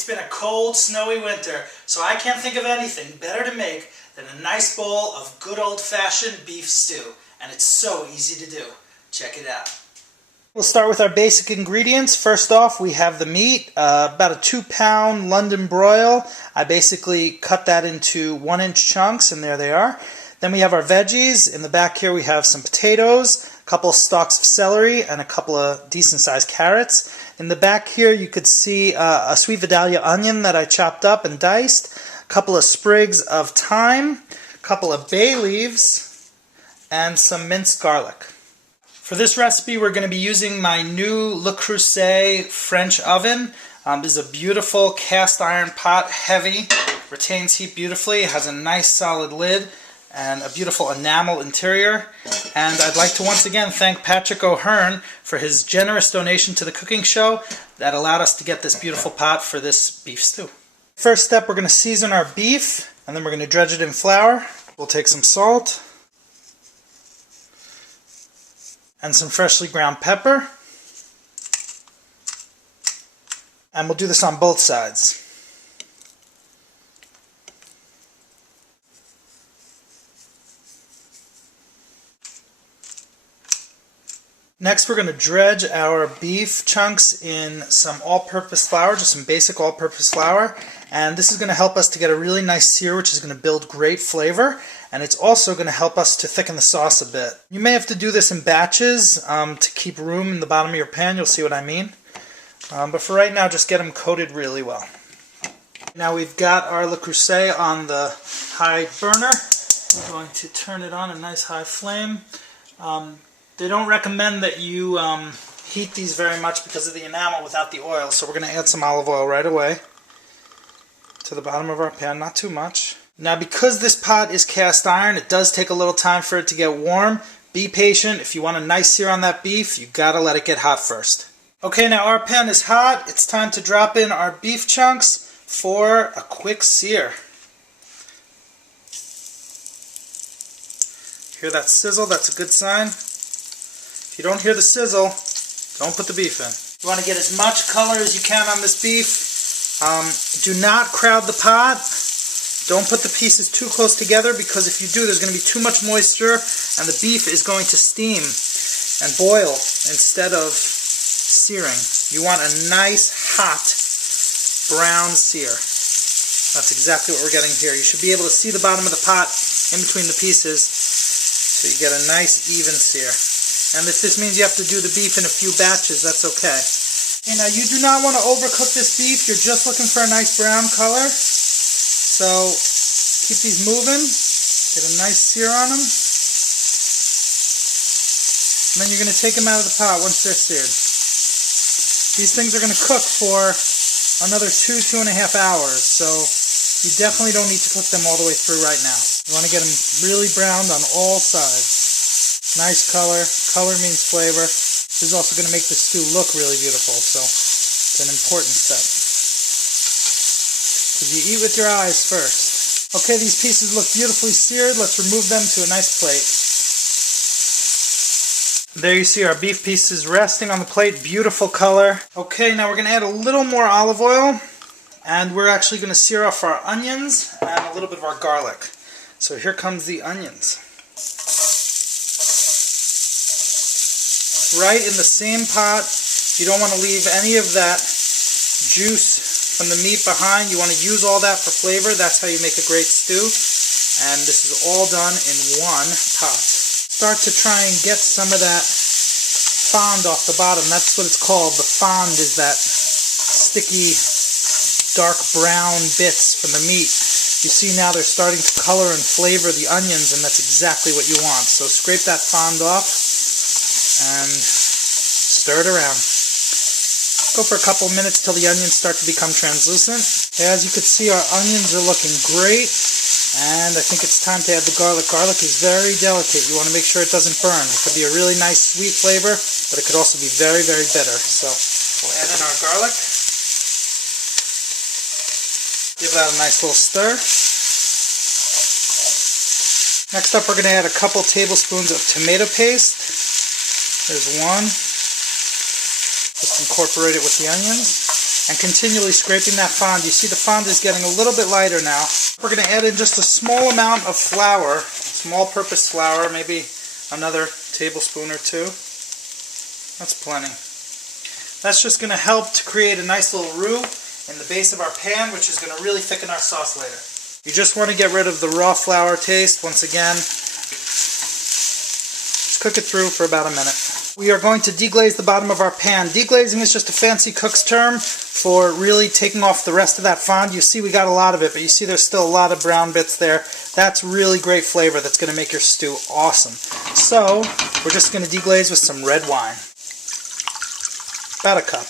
It's been a cold, snowy winter, so I can't think of anything better to make than a nice bowl of good old-fashioned beef stew. And it's so easy to do. Check it out. We'll start with our basic ingredients. First off, we have the meat, about a 2-pound London broil. I basically cut that into 1-inch chunks, and there they are. Then we have our veggies. In the back here we have some potatoes, a couple of stalks of celery, and a couple of decent-sized carrots. In the back here you could see a sweet Vidalia onion that I chopped up and diced, a couple of sprigs of thyme, a couple of bay leaves, and some minced garlic. For this recipe we're going to be using my new Le Creuset French oven. This is a beautiful cast iron pot, heavy, retains heat beautifully, it has a nice solid lid, and a beautiful enamel interior. And I'd like to once again thank Patrick O'Hearn for his generous donation to the cooking show that allowed us to get this beautiful pot for this beef stew. First step, we're going to season our beef, and then we're going to dredge it in flour. We'll take some salt and some freshly ground pepper, and we'll do this on both sides. Next, we're going to dredge our beef chunks in some all-purpose flour, just some basic all-purpose flour. And this is going to help us to get a really nice sear, which is going to build great flavor. And it's also going to help us to thicken the sauce a bit. You may have to do this in batches to keep room in the bottom of your pan. You'll see what I mean. But for right now, just get them coated really well. Now we've got our Le Creuset on the high burner. We're going to turn it on a nice high flame. They don't recommend that you heat these very much because of the enamel without the oil, so we're going to add some olive oil right away to the bottom of our pan, not too much. Now because this pot is cast iron, it does take a little time for it to get warm. Be patient. If you want a nice sear on that beef, you've got to let it get hot first. Okay, now our pan is hot. It's time to drop in our beef chunks for a quick sear. Hear that sizzle? That's a good sign. If you don't hear the sizzle, don't put the beef in. You want to get as much color as you can on this beef. Do not crowd the pot. Don't put the pieces too close together, because if you do, there's going to be too much moisture and the beef is going to steam and boil instead of searing. You want a nice, hot, brown sear. That's exactly what we're getting here. You should be able to see the bottom of the pot in between the pieces, so you get a nice, even sear. And if this means you have to do the beef in a few batches, that's okay. Okay, now you do not want to overcook this beef. You're just looking for a nice brown color. So keep these moving. Get a nice sear on them. And then you're going to take them out of the pot once they're seared. These things are going to cook for another 2–2.5 hours. So you definitely don't need to cook them all the way through right now. You want to get them really browned on all sides. Nice color. Color means flavor. This is also going to make the stew look really beautiful, so it's an important step. Because you eat with your eyes first. Okay, these pieces look beautifully seared. Let's remove them to a nice plate. There you see our beef pieces resting on the plate. Beautiful color. Okay, now we're going to add a little more olive oil, and we're actually going to sear off our onions and a little bit of our garlic. So here comes the onions. Right in the same pot. You don't want to leave any of that juice from the meat behind. You want to use all that for flavor. That's how you make a great stew. And this is all done in one pot. Start to try and get some of that fond off the bottom. That's what it's called. The fond is that sticky, dark brown bits from the meat. You see now they're starting to color and flavor the onions, and that's exactly what you want. So scrape that fond off and stir it around. Go for a couple minutes till the onions start to become translucent. As you can see, our onions are looking great, and I think it's time to add the garlic. Garlic is very delicate. You want to make sure it doesn't burn. It could be a really nice sweet flavor, but it could also be very, very bitter. So we'll add in our garlic. Give that a nice little stir. Next up, we're going to add a couple tablespoons of tomato paste. There's one. Just incorporate it with the onions. and continually scraping that fond. You see the fond is getting a little bit lighter now. We're going to add in just a small amount of flour, small purpose flour, maybe another tablespoon or two. That's plenty. That's just going to help to create a nice little roux in the base of our pan, which is going to really thicken our sauce later. You just want to get rid of the raw flour taste. Once again, just cook it through for about a minute. We are going to deglaze the bottom of our pan. Deglazing is just a fancy cook's term for really taking off the rest of that fond. You see we got a lot of it, but you see there's still a lot of brown bits there. That's really great flavor that's going to make your stew awesome. So we're just going to deglaze with some red wine. About a cup.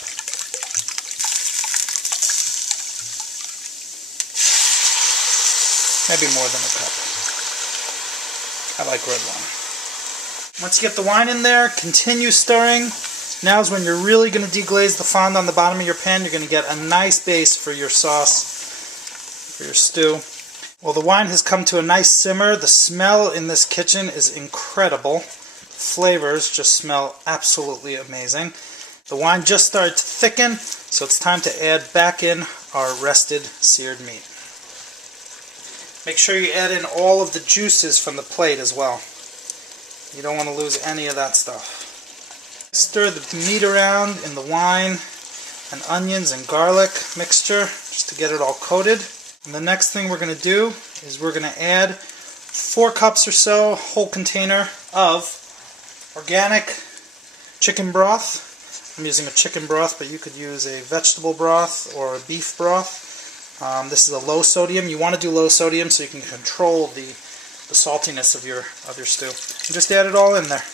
Maybe more than a cup. I like red wine. Once you get the wine in there, continue stirring. Now is when you're really going to deglaze the fond on the bottom of your pan. You're going to get a nice base for your sauce, for your stew. Well, the wine has come to a nice simmer. The smell in this kitchen is incredible. Flavors just smell absolutely amazing. The wine just started to thicken, so it's time to add back in our rested seared meat. Make sure you add in all of the juices from the plate as well. You don't want to lose any of that stuff. Stir the meat around in the wine and onions and garlic mixture just to get it all coated. And the next thing we're going to do is we're going to add 4 cups or so, whole container of organic chicken broth. I'm using a chicken broth, but you could use a vegetable broth or a beef broth. This is a low sodium. You want to do low sodium so you can control the saltiness of your stew. And just add it all in there.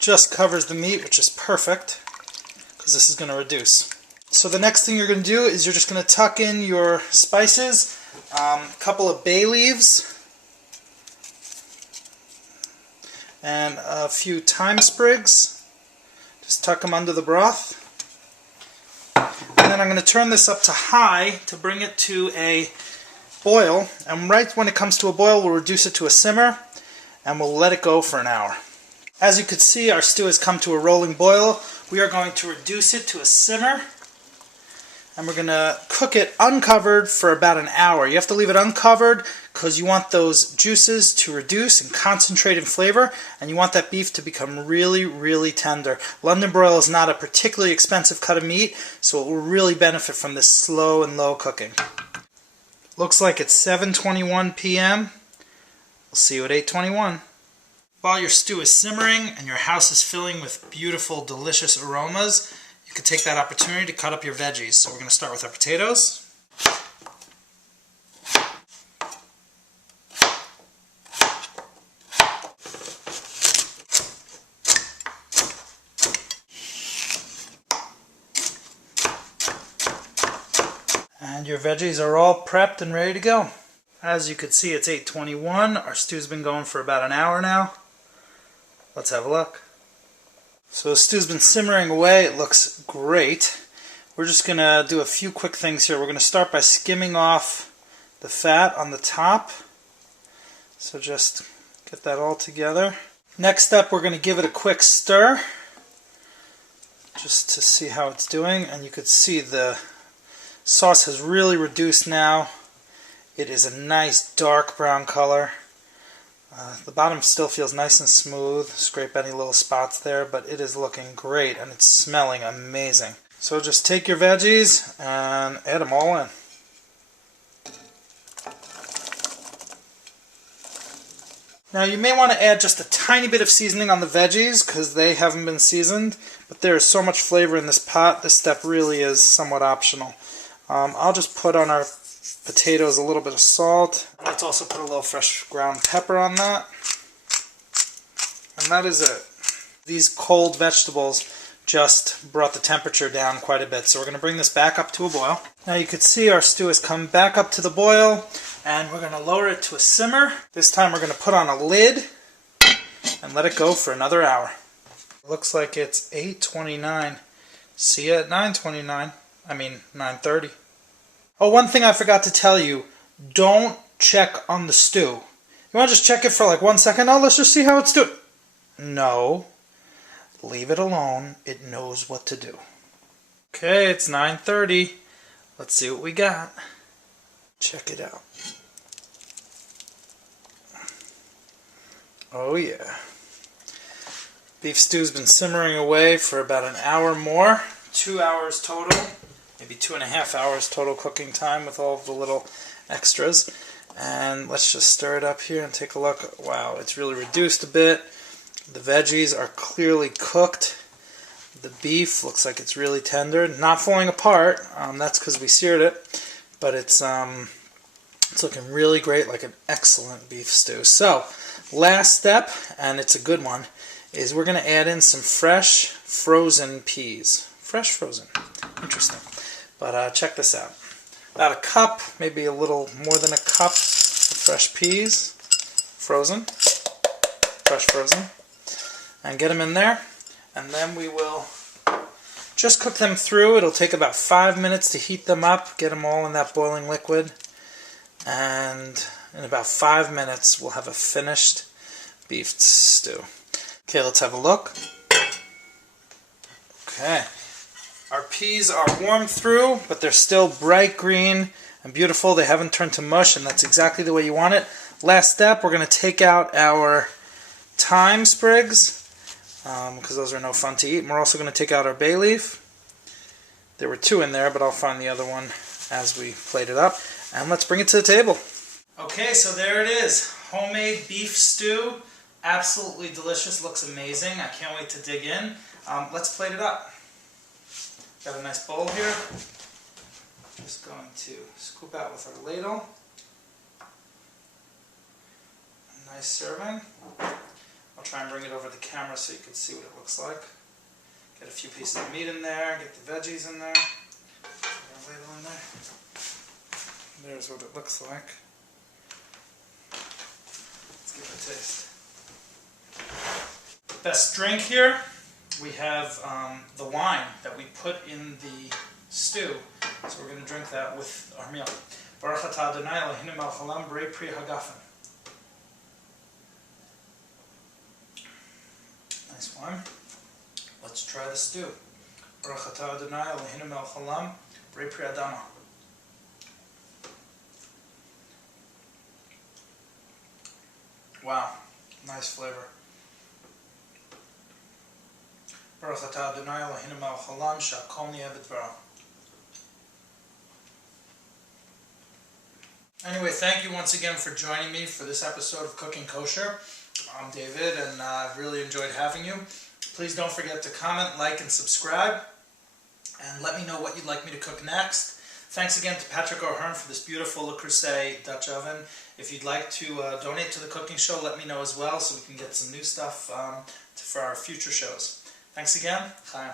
Just covers the meat, which is perfect because this is going to reduce. So the next thing you're going to do is you're just going to tuck in your spices, a couple of bay leaves, and a few thyme sprigs. Just tuck them under the broth. And then I'm going to turn this up to high to bring it to a boil. And right when it comes to a boil, we'll reduce it to a simmer and we'll let it go for an hour. As you can see, our stew has come to a rolling boil. We are going to reduce it to a simmer. And we're going to cook it uncovered for about an hour. You have to leave it uncovered because you want those juices to reduce and concentrate in flavor, and you want that beef to become really, really tender. London broil is not a particularly expensive cut of meat, so it will really benefit from this slow and low cooking. Looks like it's 7:21 p.m. We'll see you at 8:21. While your stew is simmering and your house is filling with beautiful, delicious aromas, you could take that opportunity to cut up your veggies. So we're going to start with our potatoes. And your veggies are all prepped and ready to go. As you can see, it's 8:21. Our stew's been going for about an hour now. Let's have a look. So the stew's been simmering away. It looks great. We're just going to do a few quick things here. We're going to start by skimming off the fat on the top. So just get that all together. Next up, we're going to give it a quick stir just to see how it's doing. And you can see the sauce has really reduced now. It is a nice dark brown color. The bottom still feels nice and smooth. Scrape any little spots there, but it is looking great and it's smelling amazing. So just take your veggies and add them all in. Now you may want to add just a tiny bit of seasoning on the veggies because they haven't been seasoned, but there is so much flavor in this pot, this step really is somewhat optional. I'll just put on our potatoes a little bit of salt. Let's also put a little fresh ground pepper on that. And that is it. These cold vegetables just brought the temperature down quite a bit. So we're going to bring this back up to a boil. Now you can see our stew has come back up to the boil and we're going to lower it to a simmer. This time we're going to put on a lid and let it go for another hour. It looks like it's 8:29. See you at 9:30. Oh, one thing I forgot to tell you, don't check on the stew. You want to just check it for like 1 second? Oh, let's just see how it's doing. No, leave it alone. It knows what to do. Okay, it's 9:30. Let's see what we got. Check it out. Oh yeah. Beef stew's been simmering away for about an hour more. 2 hours total. Maybe 2.5 hours total cooking time with all of the little extras. And let's just stir it up here and take a look. Wow, it's really reduced a bit. The veggies are clearly cooked. The beef looks like it's really tender, not falling apart. That's because we seared it, but it's looking really great, like an excellent beef stew. So, last step, and it's a good one, is we're going to add in some fresh frozen peas. Fresh frozen, interesting. But check this out. About a cup, maybe a little more than a cup of fresh peas, frozen, fresh frozen, and get them in there. And then we will just cook them through. It'll take about 5 minutes to heat them up, get them all in that boiling liquid. And in about 5 minutes, we'll have a finished beef stew. Okay, let's have a look. Okay. Our peas are warmed through, but they're still bright green and beautiful. They haven't turned to mush, and that's exactly the way you want it. Last step, we're going to take out our thyme sprigs, because those are no fun to eat. And we're also going to take out our bay leaf. There were 2 in there, but I'll find the other one as we plate it up. And let's bring it to the table. Okay, so there it is. Homemade beef stew. Absolutely delicious. Looks amazing. I can't wait to dig in. Let's plate it up. Got a nice bowl here. Just going to scoop out with our ladle. A nice serving. I'll try and bring it over the camera so you can see what it looks like. Get a few pieces of meat in there, get the veggies in there. Put our ladle in there. There's what it looks like. Let's give it a taste. Best drink here, we have the wine that we put in the stew. So we're going to drink that with our meal. Baruch atah Adonai Eloheinu melech haolam borei pri hagafen. Nice wine. Let's try the stew. Baruch atah Adonai Eloheinu melech haolam borei pri adama. Wow, nice flavor. Baruch atah Adonai Eloheinu melech haolam she'akol niyeh b'dvaro. Anyway, thank you once again for joining me for this episode of Cooking Kosher. I'm David, and I've really enjoyed having you. Please don't forget to comment, like, and subscribe, and let me know what you'd like me to cook next. Thanks again to Patrick O'Hearn for this beautiful Le Creuset Dutch oven. If you'd like to donate to the cooking show, let me know as well so we can get some new stuff for our future shows. Thanks again. Chaim.